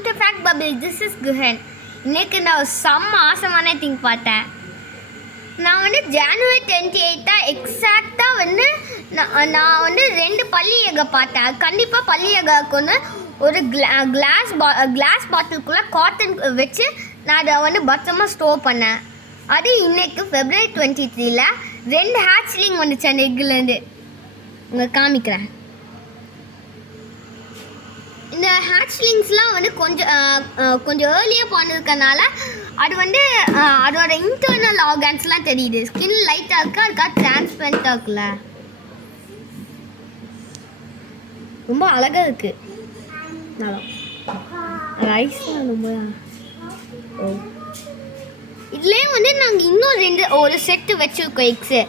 Welcome to Fact Bubble. This is Guhan. இன்னைக்கு நான் செம்ம ஆசமான திங் பார்த்தேன். நான் வந்து ஜனவரி 28 எக்ஸாக்டாக வந்து நான் வந்து 2 பல்லி எகை பார்த்தேன். கண்டிப்பாக பல்லி எகைக்கு வந்து ஒரு கிளாஸ் பாட்டிலுக்குள்ளே காட்டன் வச்சு நான் அதை வந்து பத்திரமாக ஸ்டோர் பண்ணேன். அது இன்னைக்கு February 23 2 ஹேட்ச்லிங் வந்துச்சு அந்த எக்குலேருந்து. உங்களுக்கு காமிக்கிறேன். இந்த ஹேட்ச்லிங்ஸ்லாம் வந்து கொஞ்சம் ஏர்லியாக பண்ணதுக்கனால அது வந்து அதோட இன்டர்னல் ஆர்கன்ஸ்லாம் தெரியுது. ஸ்கின் லைட்டாக இருக்கா இருக்கா டிரான்ஸ்பரண்ட்டாக இருக்குல்ல, ரொம்ப அழகாக இருக்குது. நல்லா ரைஸ்லாம் ரொம்ப இதுலேயே வந்து நாங்கள் இன்னும் ஒரு செட்டு வச்சுருக்கோம் எக்ஸு.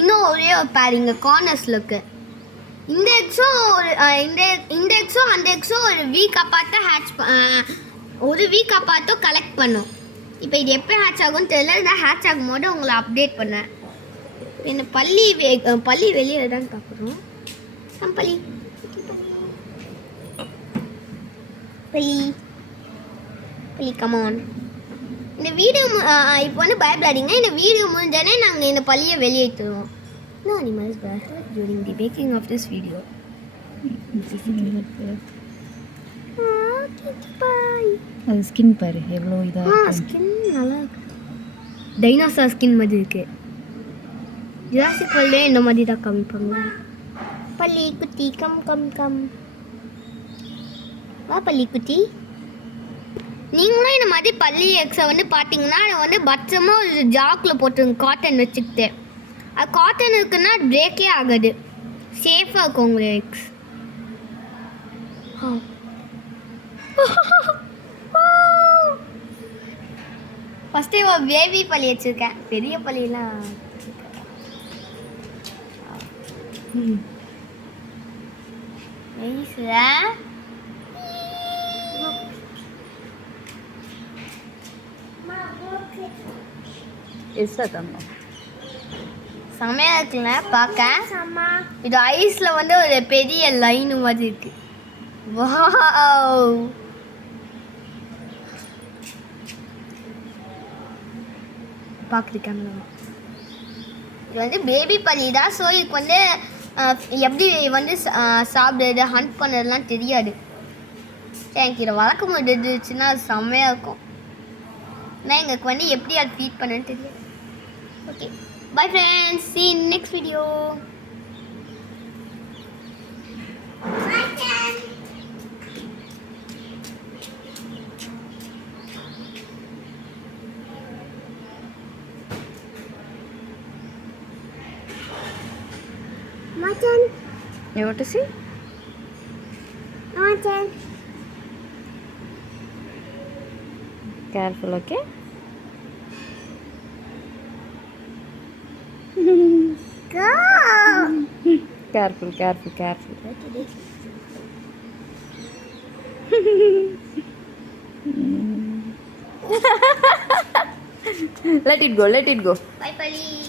இன்னும் ஒரே ஒரு பேர் இங்கே கார்னர்ஸில் இருக்குது. இந்த எக்ஸும் இந்த எக்ஸும் அந்த எக்ஸும் ஒரு வீக் அப்பார்த்தோ கலெக்ட் பண்ணும். இப்போ இது எப்போ ஹேட்ச் ஆகும்னு தெரியல. இதான் ஹேட்ச் ஆகும் போது உங்களை அப்டேட் பண்ணேன். இந்த பள்ளி வெளியே தான் பார்க்குறோம். பள்ளி பள்ளி பள்ளி கமான். இந்த வீடியோ இப்போ வந்து பயப்படாதீங்க. இந்த வீடியோ முடிஞ்சானே நாங்கள் இந்த பள்ளியை வெளியேற்றுவோம். No animals were hurt during the making of this video. அது ஸ்கின் பாரு எவ்வளோ இதாக ஸ்கின் நல்லா இருக்கு. டைனோசார் ஸ்கின் மாதிரி இருக்கு. ஜுராசிக் வேர்ல்ட்ல இந்த மாதிரி தான் காமிப்பாங்க. பள்ளி குட்டி கம் கம் கம் வா பள்ளி குட்டி. நீங்களும் இந்த மாதிரி பள்ளி எக்ஸை வந்து பார்த்தீங்கன்னா அதை வந்து பத்திரமா ஒரு ஜாக்கில் போட்டுருங்க காட்டன் வச்சுக்கிட்டு. அது காட்டன் இருக்குன்னா பிரேக்கே ஆகாது, சேஃபாக இருக்கும் உங்கள் எக்ஸ். ஃபஸ்ட்டு ஒரு பேபி பள்ளி வச்சுருக்கேன். பெரிய பள்ளியெல்லாம் செமையாக இருக்குல்ல பார்க்க. இது ஐஸில் வந்து ஒரு பெரிய லைன் மாதிரி இருக்கு. வாவ், பார்க்குறீங்களா? இது வந்து பேபி பள்ளி தான். ஸோ இதுக்கு வந்து எப்படி வந்து சாப்பிடுறது ஹண்ட் பண்ணுறதுலாம் தெரியாது. எனக்கு இதை வளர்க்க முடிஞ்சிச்சுன்னா அது செம்மையாக இருக்கும். ஆனால் எங்களுக்கு வந்து எப்படி அது ஃபீட் பண்ணுன்னு தெரியாது. Okay, bye friends, see you in next video. My turn. You want to see? My turn. Careful, okay? Go. Careful. Let it go. Bye, Pali.